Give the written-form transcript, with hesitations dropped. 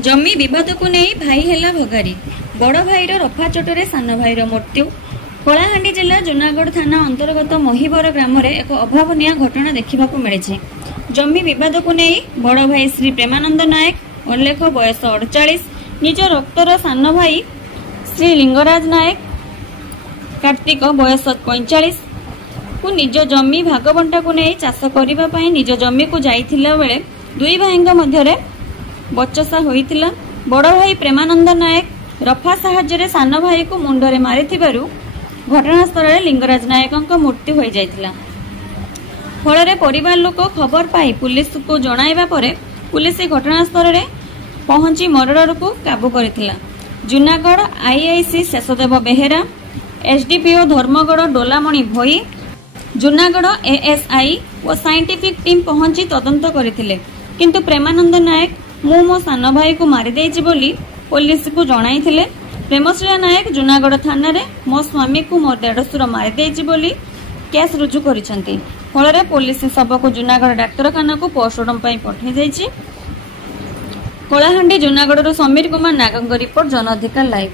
जमी बद को नहीं भाई हेला भगारी बड़ भाईर रफा चोटरे सान भाईर मृत्यु। कलाहांडी जिला जूनागढ़ थाना अंतर्गत महिबर ग्राम में एक अभावन घटना देखा मिली। जमी बद को नहीं बड़ भाई श्री प्रेमानंद नायक उल्लेख बयस 48 निज रक्तर सान भाई श्री लिंगराज नायक कार्तिक बयस 45 को निज जमी भागबंटा को नहीं चाष करने निज जमी को जाइथिला बेले दुई भाई मध्य बचसा होइथिला। बड़ भाई प्रेमानंद नायक रफा साहाय्य सान भाई को मुंडरे मारिथिबारु घटनास्थल लिंगराज नायक मृत्यु हो जाइथिला। फल परिवार लोक खबर पाई पुलिस को जणाइबा परे पुलिस घटनास्थल में पहुंची मर्डर को काबू करथिला। जूनागढ़ आईआईसी शेषदेव बेहेरा, एसडीपीओ धर्मगढ़ डोलामणि भोई, जूनागढ़ एएसआई और साइंटिफिक टीम पहुंची तदंत करथिले। किंतु प्रेमानंद नायक मु मो सान भाई को मारी देइछि बोली पुलिस को जणाइथिले। प्रेमश्री नायक जूनागढ़ थाना रे मो स्वामी को मोर देढ़सुर मारी देइछि बोली केस रुजु करिसंती। फल पुलिस शव को जूनागढ़ डाक्तरखाना को पोस्टमार्टम पई पठाई जाइछि। कलाहांडी जूनागढ़ समीर कुमार नागंग रिपोर्ट, जन अधिकार लाइव।